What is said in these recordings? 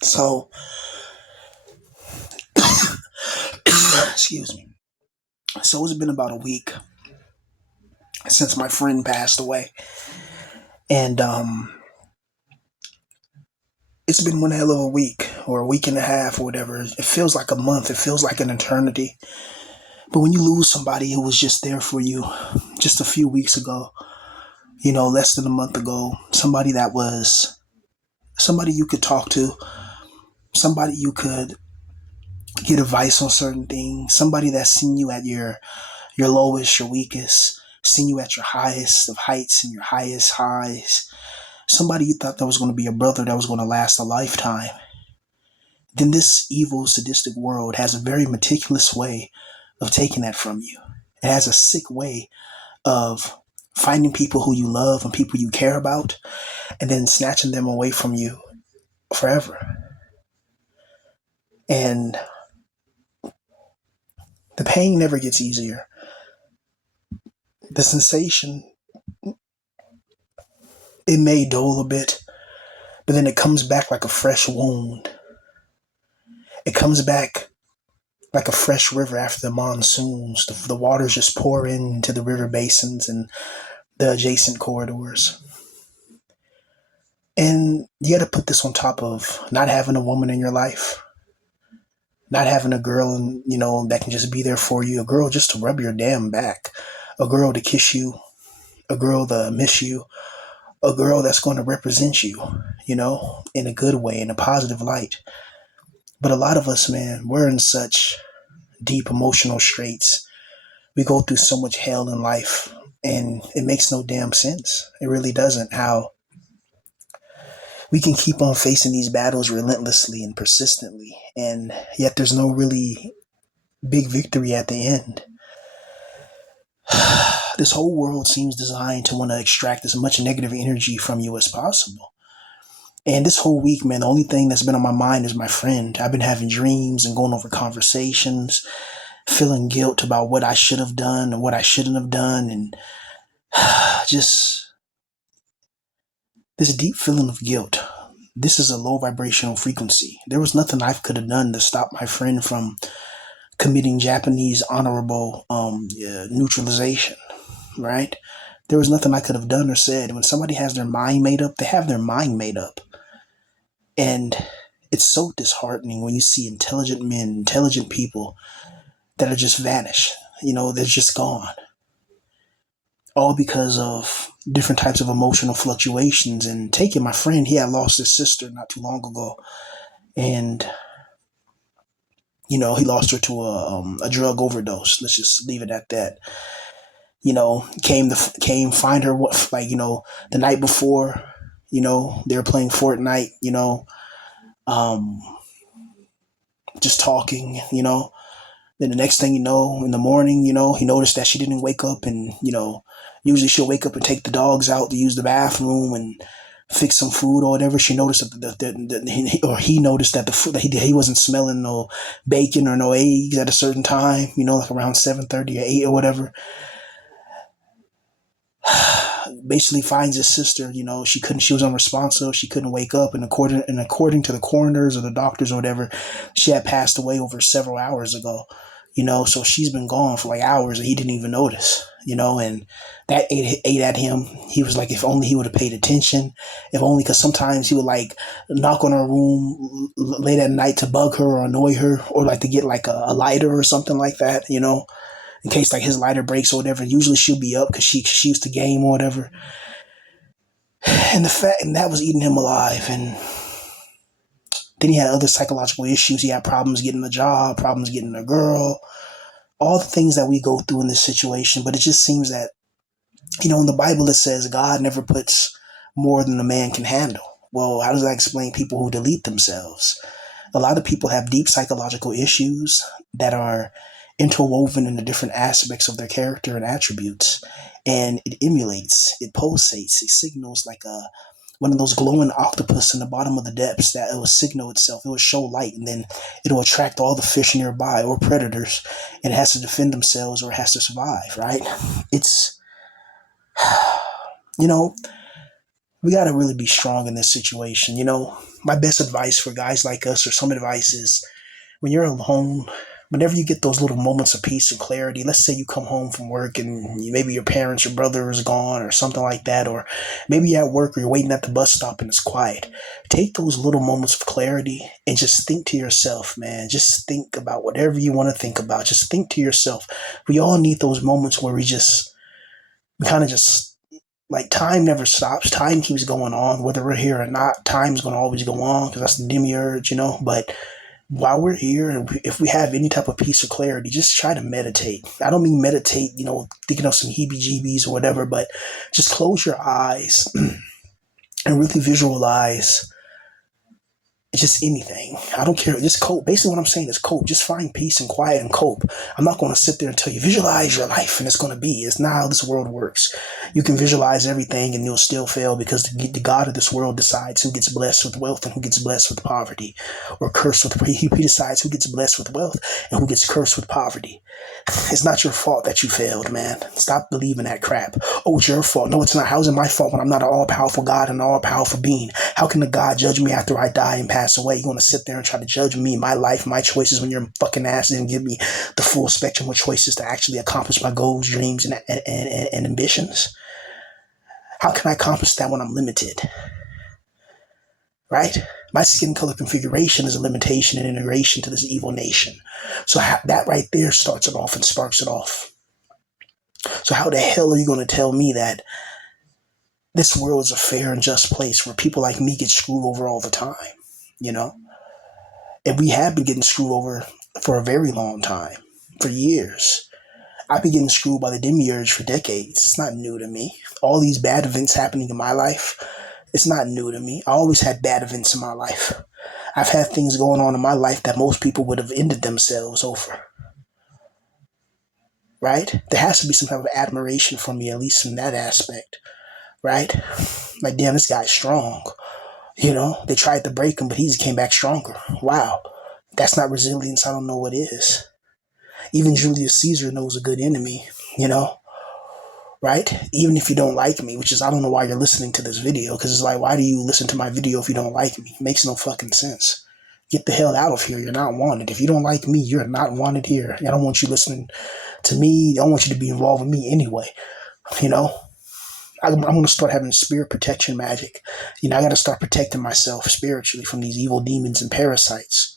So, excuse me. So it's been about a week since my friend passed away, and it's been one hell of a week, or a week and a half, or whatever. It feels like a month. It feels like an eternity. But when you lose somebody who was just there for you just a few weeks ago, less than a month ago, somebody you could talk to, somebody you could get advice on certain things, somebody that's seen you at your lowest, your weakest, seen you at your highest of heights and your highest highs, somebody you thought that was going to be a brother that was going to last a lifetime, then this evil, sadistic world has a very meticulous way of taking that from you. It has a sick way of finding people who you love and people you care about and then snatching them away from you forever. And the pain never gets easier. The sensation, it may dull a bit, but then it comes back like a fresh wound. It comes back like a fresh river after the monsoons. The waters just pour into the river basins and the adjacent corridors. And you got to put this on top of not having a woman in your life, not having a girl, that can just be there for you, a girl just to rub your damn back, a girl to kiss you, a girl to miss you, a girl that's going to represent you, in a good way, in a positive light. But a lot of us, man, we're in such deep emotional straits. We go through so much hell in life, and it makes no damn sense. It really doesn't. How we can keep on facing these battles relentlessly and persistently, and yet there's no really big victory at the end. This whole world seems designed to want to extract as much negative energy from you as possible. And this whole week, man, the only thing that's been on my mind is my friend. I've been having dreams and going over conversations, feeling guilt about what I should have done and what I shouldn't have done, and just this deep feeling of guilt. This is a low vibrational frequency. There was nothing I could have done to stop my friend from committing Japanese honorable neutralization, right? There was nothing I could have done or said. When somebody has their mind made up, they have their mind made up. And it's so disheartening when you see intelligent men, intelligent people that are just vanished. They're just gone. All because of different types of emotional fluctuations. And taking my friend, he had lost his sister not too long ago. And, he lost her to a drug overdose. Let's just leave it at that. Came find her, the night before, they were playing Fortnite, just talking, Then the next thing you know, in the morning, he noticed that she didn't wake up, and, usually she'll wake up and take the dogs out to use the bathroom and fix some food or whatever. She noticed that he noticed that the food, that he wasn't smelling no bacon or no eggs at a certain time, like around 7:30 or 8 or whatever. Basically finds his sister, she was unresponsive, she couldn't wake up, and according to the coroners or the doctors or whatever, she had passed away over several hours ago, so she's been gone for like hours and he didn't even notice, and that ate at him. He was like, if only he would have paid attention, if only, because sometimes he would like knock on her room late at night to bug her or annoy her, or like to get like a lighter or something like that, in case like his lighter breaks or whatever. Usually she'll be up because she used to game or whatever. And that was eating him alive. And then he had other psychological issues. He had problems getting a job, problems getting a girl, all the things that we go through in this situation. But it just seems that, in the Bible it says God never puts more than a man can handle. Well, how does that explain people who delete themselves? A lot of people have deep psychological issues that are interwoven in the different aspects of their character and attributes, and it emulates, it pulsates, it signals like one of those glowing octopus in the bottom of the depths that it will signal itself. It will show light, and then it'll attract all the fish nearby or predators, and it has to defend themselves or it has to survive, right? It's, you know, we got to really be strong in this situation. My best advice for guys like us, or some advice, is when you're alone, whenever you get those little moments of peace and clarity, let's say you come home from work and maybe your parents, your brother is gone or something like that, or maybe you're at work or you're waiting at the bus stop and it's quiet. Take those little moments of clarity and just think to yourself, man. Just think about whatever you want to think about. Just think to yourself. We all need those moments where we kind of just, like, time never stops. Time keeps going on, whether we're here or not. Time's going to always go on because that's the demiurge, but while we're here, and if we have any type of peace or clarity, just try to meditate. I don't mean meditate, thinking of some heebie-jeebies or whatever, but just close your eyes and really visualize just anything. I don't care. Just cope. Basically, what I'm saying is cope. Just find peace and quiet and cope. I'm not going to sit there and tell you, visualize your life and it's going to be. It's not how this world works. You can visualize everything and you'll still fail because the God of this world decides who gets blessed with wealth and who gets blessed with poverty, or cursed with. He decides who gets blessed with wealth and who gets cursed with poverty. It's not your fault that you failed, man. Stop believing that crap. Oh, it's your fault. No, it's not. How is it my fault when I'm not an all-powerful God and an all-powerful being? How can the God judge me after I die and pass away? You're going to sit there and try to judge me, my life, my choices, when your fucking ass didn't give me the full spectrum of choices to actually accomplish my goals, dreams, and ambitions? How can I accomplish that when I'm limited? Right? My skin color configuration is a limitation and integration to this evil nation. So that right there starts it off and sparks it off. So how the hell are you going to tell me that this world is a fair and just place where people like me get screwed over all the time? And we have been getting screwed over for a very long time, for years. I've been getting screwed by the demiurge for decades. It's not new to me. All these bad events happening in my life, it's not new to me. I always had bad events in my life. I've had things going on in my life that most people would have ended themselves over. Right? There has to be some type of admiration from me, at least from that aspect. Right? Like, damn, this guy's strong. They tried to break him, but he just came back stronger. Wow. That's not resilience. I don't know what is. Even Julius Caesar knows a good enemy, right? Even if you don't like me, which is, I don't know why you're listening to this video, because it's like, why do you listen to my video if you don't like me? It makes no fucking sense. Get the hell out of here. You're not wanted. If you don't like me, you're not wanted here. I don't want you listening to me. I don't want you to be involved with me anyway. I'm going to start having spirit protection magic. I got to start protecting myself spiritually from these evil demons and parasites.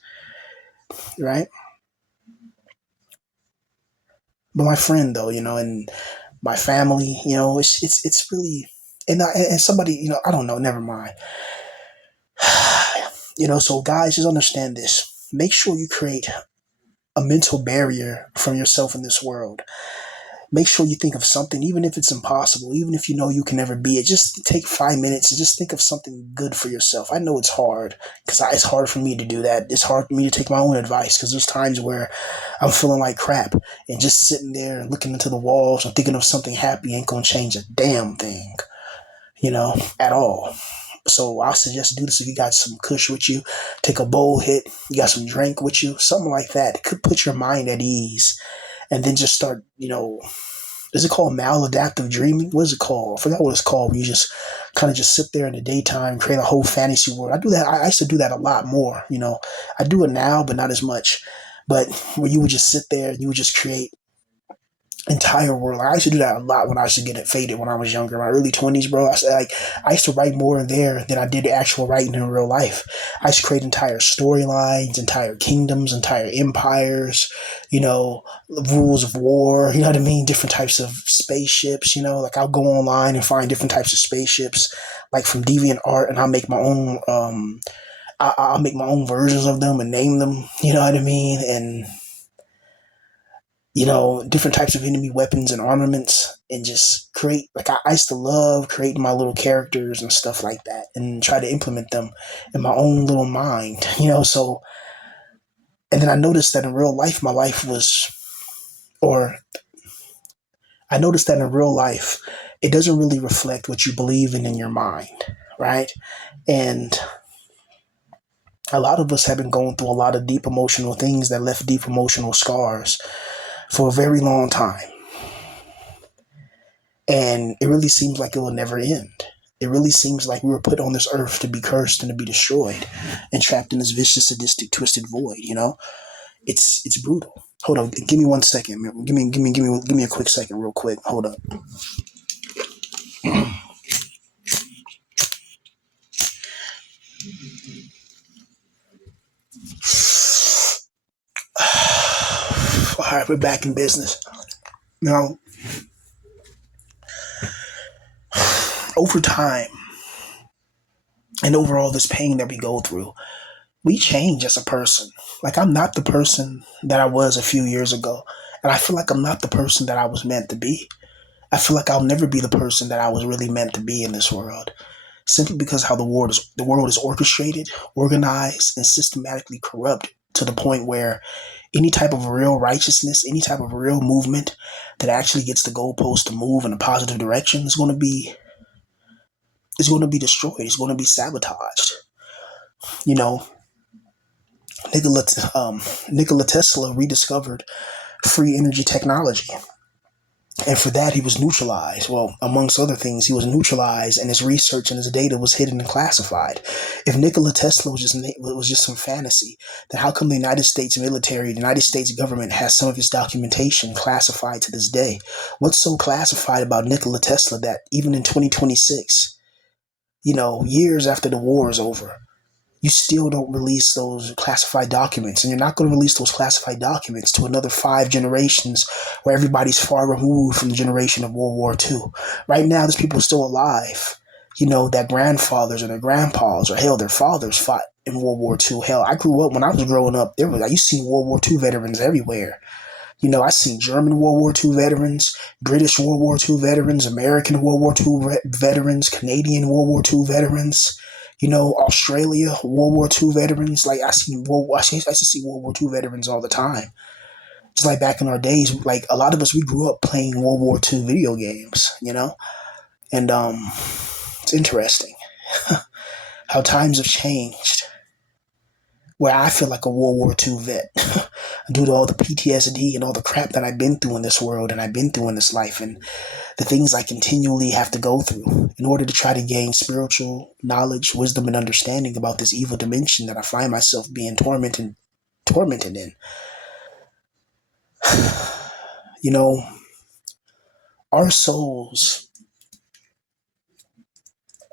Right? But my friend, though, and my family, it's really, and somebody, I don't know, never mind. So guys, just understand this. Make sure you create a mental barrier from yourself in this world. Make sure you think of something, even if it's impossible, even if you know you can never be it. Just take 5 minutes and just think of something good for yourself. I know it's hard because it's hard for me to do that. It's hard for me to take my own advice because there's times where I'm feeling like crap, and just sitting there and looking into the walls and thinking of something happy ain't going to change a damn thing, at all. So I suggest do this if you got some kush with you. Take a bowl hit. You got some drink with you. Something like that. It could put your mind at ease. And then just start, is it called maladaptive dreaming? What is it called? I forgot what it's called. Where you just kind of just sit there in the daytime, create a whole fantasy world. I do that. I used to do that a lot more. I do it now, but not as much. But where you would just sit there and you would just create entire world. I used to do that a lot when I used to get it faded when I was younger, my early 20s, bro. I used to write more in there than I did the actual writing in real life. I used to create entire storylines, entire kingdoms, entire empires, rules of war, you know what I mean? Different types of spaceships, like I'll go online and find different types of spaceships, like from DeviantArt, and I'll make my own, I'll make my own versions of them and name them, you know what I mean? And different types of enemy weapons and armaments, and just create, like I used to love creating my little characters and stuff like that and try to implement them in my own little mind, so, and then I noticed that in real life, it doesn't really reflect what you believe in your mind, right? And a lot of us have been going through a lot of deep emotional things that left deep emotional scars for a very long time. And it really seems like it will never end. It really seems like we were put on this earth to be cursed and to be destroyed and trapped in this vicious, sadistic, twisted void, you know? It's brutal. Hold on, give me 1 second. Give me a quick second, real quick. Hold up. All right, we're back in business. Now, over time and over all this pain that we go through, we change as a person. Like, I'm not the person that I was a few years ago. And I feel like I'm not the person that I was meant to be. I feel like I'll never be the person that I was really meant to be in this world. Simply because how the world is orchestrated, organized, and systematically corrupt to the point where any type of real righteousness, any type of real movement that actually gets the goalpost to move in a positive direction is going to be destroyed. It's going to be sabotaged. You know, Nikola, Nikola Tesla rediscovered free energy technology. And for that, he was neutralized. Well, amongst other things, he was neutralized, and his research and his data was hidden and classified. If Nikola Tesla was just some fantasy, then how come the United States military, the United States government, has some of his documentation classified to this day? What's so classified about Nikola Tesla that even in 2026, years after the war is over, you still don't release those classified documents, and you're not going to release those classified documents to another 5 generations where everybody's far removed from the generation of World War II. Right now, there's people still alive, that grandfathers or their grandpas or hell, their fathers fought in World War II. Hell, I grew up when I was growing up. You see World War II veterans everywhere. I seen German World War II veterans, British World War II veterans, American World War II veterans, Canadian World War II veterans. Australia, World War II veterans. Like, I used to see World War II veterans all the time. Just like back in our days, like a lot of us, we grew up playing World War II video games, and it's interesting how times have changed. Where I feel like a World War II vet due to all the PTSD and all the crap that I've been through in this world and I've been through in this life, and the things I continually have to go through in order to try to gain spiritual knowledge, wisdom, and understanding about this evil dimension that I find myself being tormented in. Our souls,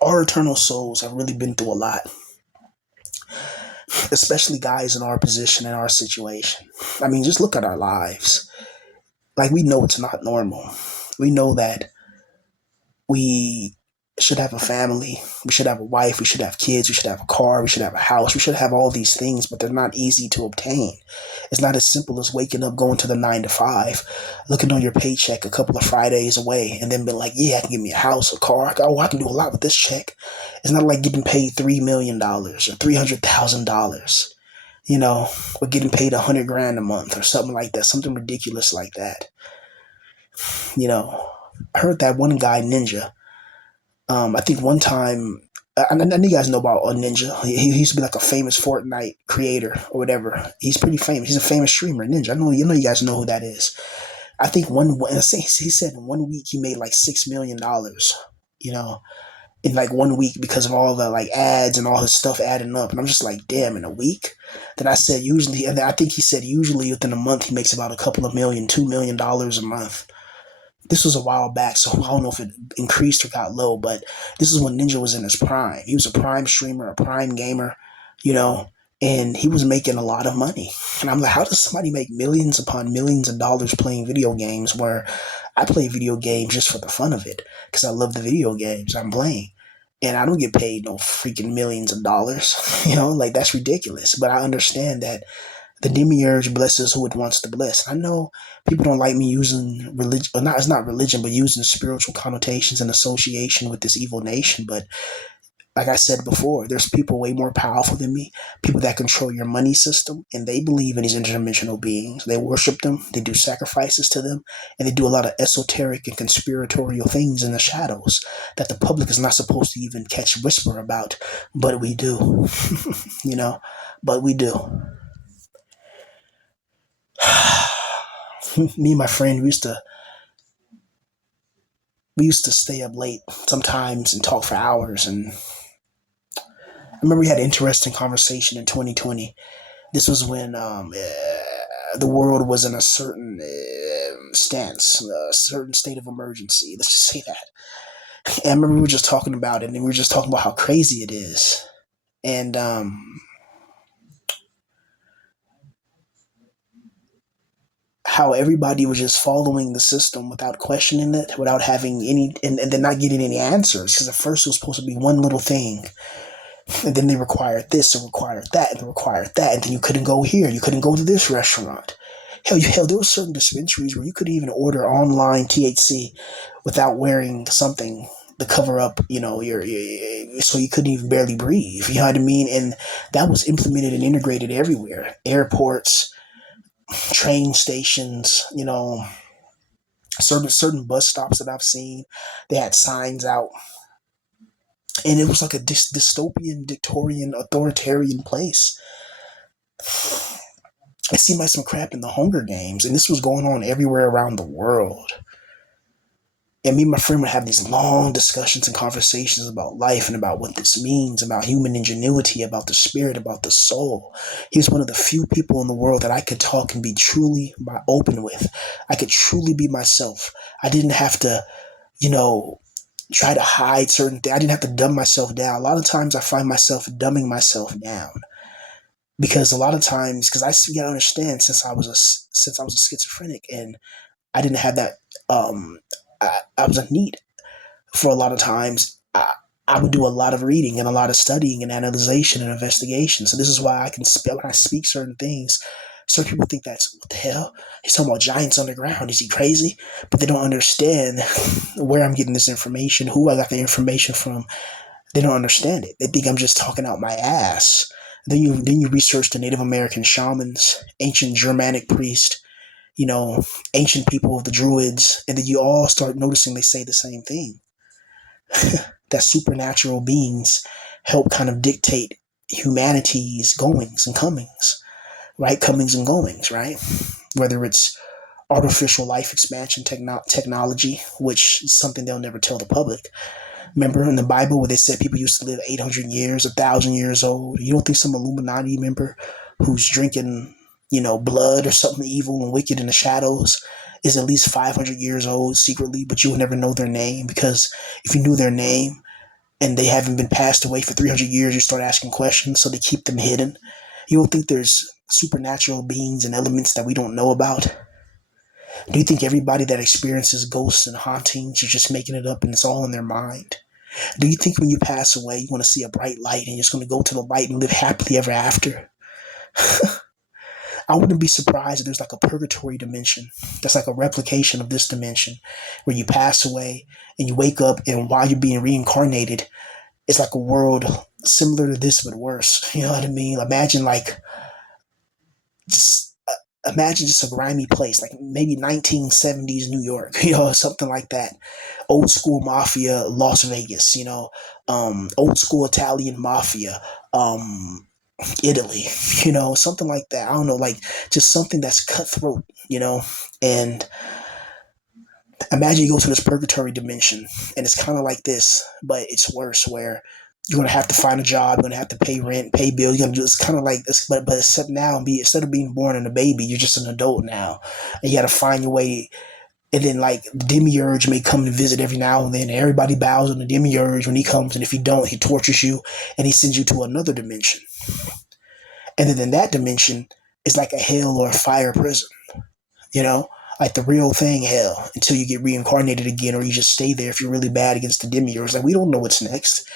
our eternal souls have really been through a lot, especially guys in our position, in our situation. I mean, just look at our lives. Like, we know it's not normal. We know that we should have a family, we should have a wife, we should have kids, we should have a car, we should have a house, we should have all these things, but they're not easy to obtain. It's not as simple as waking up, going to the 9 to 5, looking on your paycheck a couple of Fridays away, and then being like, yeah, I can give me a house, a car. I can do a lot with this check. It's not like getting paid $3 million or $300,000, or getting paid $100,000 a month or something like that, something ridiculous like that. I heard that one guy, Ninja. I think one time, I know you guys know about Ninja. He used to be like a famous Fortnite creator or whatever. He's pretty famous. He's a famous streamer, Ninja. I know you guys know who that is. I think he said in 1 week he made like $6 million, in like 1 week because of all the like ads and all his stuff adding up. And I'm just like, damn, in a week? Then I said usually, and I think he said usually within a month he makes about a couple of million, $2 million a month. This was a while back, so I don't know if it increased or got low, but this is when Ninja was in his prime. He was a prime streamer, a prime gamer, and he was making a lot of money. And I'm like, how does somebody make millions upon millions of dollars playing video games, where I play video games just for the fun of it because I love the video games I'm playing. And I don't get paid no freaking millions of dollars, like that's ridiculous. But I understand that the demiurge blesses who it wants to bless. I know people don't like me using religion, or not, it's not religion, but using spiritual connotations in association with this evil nation. But Like I said before, there's people way more powerful than me, people that control your money system, and they believe in these interdimensional beings. They worship them, they do sacrifices to them, and they do a lot of esoteric and conspiratorial things in the shadows that the public is not supposed to even catch whisper about, but we do, you know, but we do. Me and my friend we used to stay up late sometimes and talk for hours. And I remember we had an interesting conversation in 2020. This was when the world was in a certain stance, a certain state of emergency. Let's just say that. And I remember we were just talking about it, and we were just talking about how crazy it is, and how everybody was just following the system without questioning it, without having any, and then not getting any answers. Because at first it was supposed to be one little thing, and then they required this and required that and required that, and then you couldn't go here, you couldn't go to this restaurant. Hell, there were certain dispensaries where you couldn't even order online THC without wearing something to cover up, so you couldn't even barely breathe. You know what I mean? And that was implemented and integrated everywhere. Airports, train stations, certain bus stops that I've seen, they had signs out, and it was like a dystopian, dictatorial, authoritarian place. It seemed like some crap in the Hunger Games, and this was going on everywhere around the world. And me and my friend would have these long discussions and conversations about life and about what this means, about human ingenuity, about the spirit, about the soul. He was one of the few people in the world that I could talk and be truly open with. I could truly be myself. I didn't have to, you know, try to hide certain things. I didn't have to dumb myself down. A lot of times I find myself dumbing myself down because a lot of times, because you gotta understand, since I was a schizophrenic and I didn't have that, I was a need for a lot of times. I would do a lot of reading and a lot of studying and analyzation and investigation. So this is why when I speak certain things, certain people think that's what the hell? He's talking about giants underground. Is he crazy? But they don't understand where I'm getting this information, who I got the information from. They don't understand it. They think I'm just talking out my ass. Then you research the Native American shamans, ancient Germanic priests, ancient people of the Druids, and then you all start noticing they say the same thing. That supernatural beings help kind of dictate humanity's goings and comings, right? Comings and goings, right? Whether it's artificial life expansion technology, which is something they'll never tell the public. Remember in the Bible where they said people used to live 800 years, 1,000 years old? You don't think some Illuminati member who's drinking, blood or something evil and wicked in the shadows is at least 500 years old secretly, but you will never know their name? Because if you knew their name and they haven't been passed away for 300 years, you start asking questions, so they keep them hidden. You don't think there's supernatural beings and elements that we don't know about? Do you think everybody that experiences ghosts and hauntings is just making it up and it's all in their mind? Do you think when you pass away, you want to see a bright light and you're just going to go to the light and live happily ever after? I wouldn't be surprised if there's like a purgatory dimension that's like a replication of this dimension where you pass away and you wake up, and while you're being reincarnated, it's like a world similar to this but worse. You know what I mean? Just imagine just a grimy place, like maybe 1970s New York, something like that. Old school mafia, Las Vegas, old school Italian mafia, Italy, something like that. I don't know, like just something that's cutthroat, and imagine you go to this purgatory dimension and it's kind of like this, but it's worse where you're gonna have to find a job, you're gonna have to pay rent, pay bills. You're gonna do it's kind of like this, but except now, instead of being born and a baby, you're just an adult now, and you got to find your way. And then like the demiurge may come and visit every now and then. And everybody bows on the demiurge when he comes, and if he don't, he tortures you and he sends you to another dimension. And then in that dimension is like a hell or a fire prison, like the real thing, hell, until you get reincarnated again, or you just stay there if you're really bad against the demiurge. Like we don't know what's next.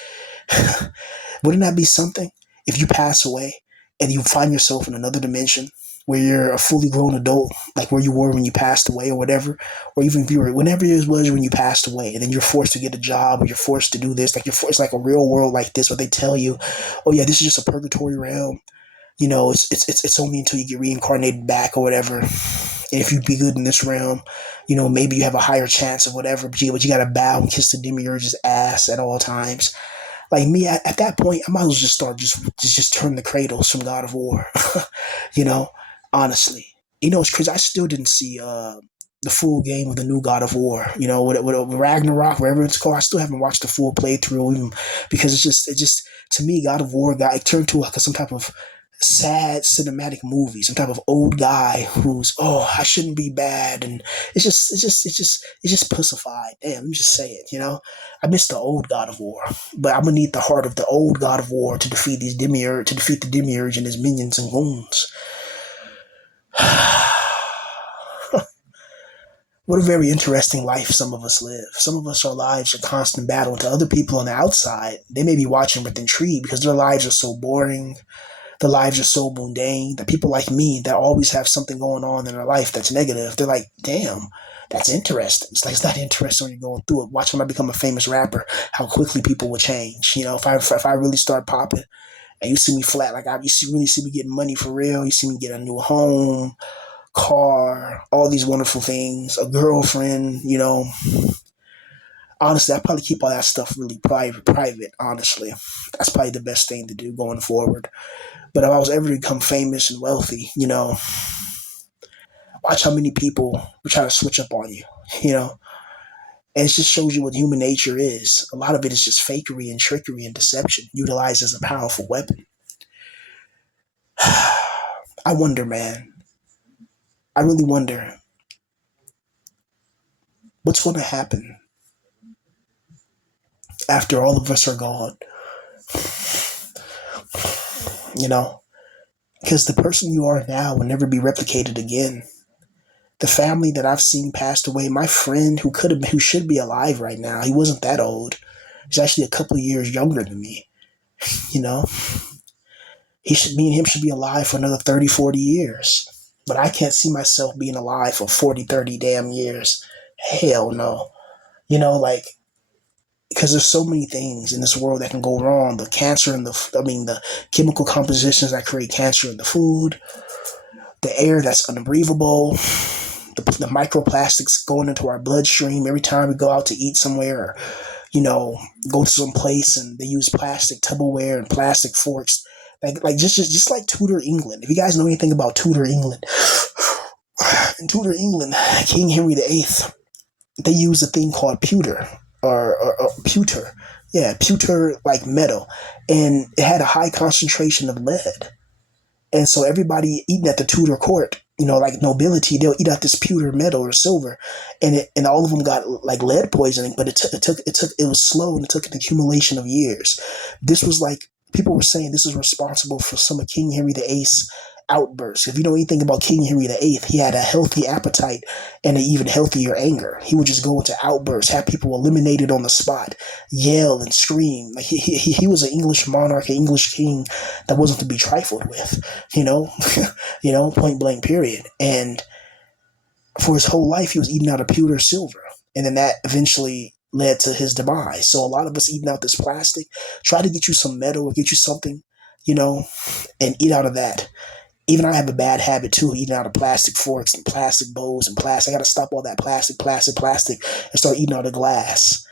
Wouldn't that be something if you pass away and you find yourself in another dimension where you're a fully grown adult, like where you were when you passed away or whatever, or even if you were, whenever it was when you passed away, and then you're forced to get a job or you're forced to do this, like you're forced, like a real world like this, where they tell you, oh yeah, this is just a purgatory realm. It's only until you get reincarnated back or whatever. And if you be good in this realm, maybe you have a higher chance of whatever, but you gotta bow and kiss the demiurge's ass at all times. Like me, at that point, I might as well just start just turn the cradles from God of War. you know, honestly, it's crazy. I still didn't see the full game of the new God of War. With Ragnarok, wherever it's called. I still haven't watched the full playthrough, even because it's just to me, God of War got it turned to like some type of sad cinematic movie, some type of old guy who's, oh, I shouldn't be bad, and it's just pussified. Damn, let me just say it. I miss the old God of War, but I'm gonna need the heart of the old God of War to defeat to defeat the demiurge and his minions and goons. What a very interesting life some of us live. Some of us, our lives are constant battle. To other people on the outside, they may be watching with intrigue because their lives are so boring. Their lives are so mundane that people like me that always have something going on in their life that's negative, they're like, damn, that's interesting. It's not interesting when you're going through it. Watch when I become a famous rapper, how quickly people will change. If I really start popping and you see me flat, like really see me getting money for real, you see me get a new home, car, all these wonderful things, a girlfriend, honestly, I probably keep all that stuff really private, honestly. That's probably the best thing to do going forward. But if I was ever to become famous and wealthy, watch how many people will try to switch up on you, you know? And it just shows you what human nature is. A lot of it is just fakery and trickery and deception utilized as a powerful weapon. I wonder, man. I really wonder what's going to happen after all of us are gone, you know? Because the person you are now will never be replicated again. The family that I've seen passed away, my friend who should be alive right now, he wasn't that old. He's actually a couple of years younger than me, you know? Me and him should be alive for another 30, 40 years. But I can't see myself being alive for 40, 30 damn years. Hell no. Like, because there's so many things in this world that can go wrong. The cancer in the chemical compositions that create cancer in the food, the air that's unbreathable, the microplastics going into our bloodstream every time we go out to eat somewhere, or, go to some place and they use plastic Tupperware and plastic forks. Like just like Tudor England. If you guys know anything about Tudor England, in Tudor England, King Henry VIII, they used a thing called pewter or pewter. Yeah, pewter like metal. And it had a high concentration of lead. And so everybody eating at the Tudor court, like nobility, they'll eat out this pewter metal or silver, and all of them got like lead poisoning. But it was slow, and it took an accumulation of years. This was like people were saying this is responsible for some of King Henry VIII's outbursts. If you know anything about King Henry VIII, he had a healthy appetite and an even healthier anger. He would just go into outbursts, have people eliminated on the spot, yell and scream. Like he was an English monarch, an English king that wasn't to be trifled with, point blank period. And for his whole life, he was eating out of pewter silver. And then that eventually led to his demise. So a lot of us eating out this plastic, try to get you some metal or get you something, and eat out of that. Even I have a bad habit too, eating out of plastic forks and plastic bowls and plastic. I got to stop all that plastic, and start eating out of glass,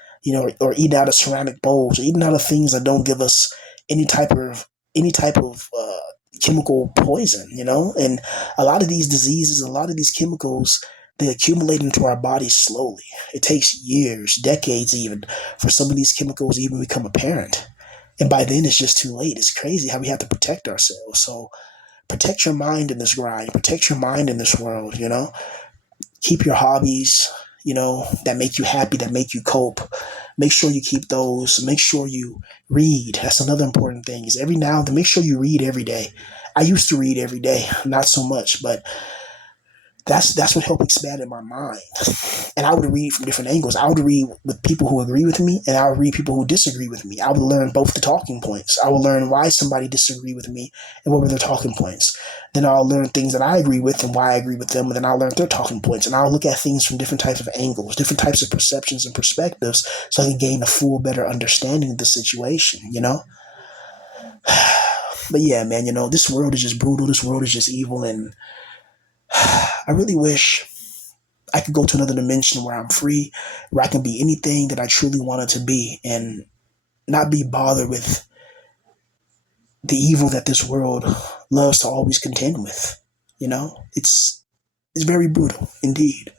or eating out of ceramic bowls, or eating out of things that don't give us any type of chemical poison, And a lot of these diseases, a lot of these chemicals, they accumulate into our bodies slowly. It takes years, decades even, for some of these chemicals to even become apparent. And by then, it's just too late. It's crazy how we have to protect ourselves. So protect your mind in this grind. Protect your mind in this world, Keep your hobbies, that make you happy, that make you cope. Make sure you keep those. Make sure you read. That's another important thing, is every now and then, make sure you read every day. I used to read every day, not so much, but That's what helped expand in my mind. And I would read from different angles. I would read with people who agree with me, and I would read people who disagree with me. I would learn both the talking points. I would learn why somebody disagreed with me and what were their talking points. Then I'll learn things that I agree with and why I agree with them, and then I'll learn their talking points. And I'll look at things from different types of angles, different types of perceptions and perspectives, so I can gain a full, better understanding of the situation, you know? But yeah, man, this world is just brutal. This world is just evil. And I really wish I could go to another dimension where I'm free, where I can be anything that I truly wanted to be and not be bothered with the evil that this world loves to always contend with. It's very brutal indeed.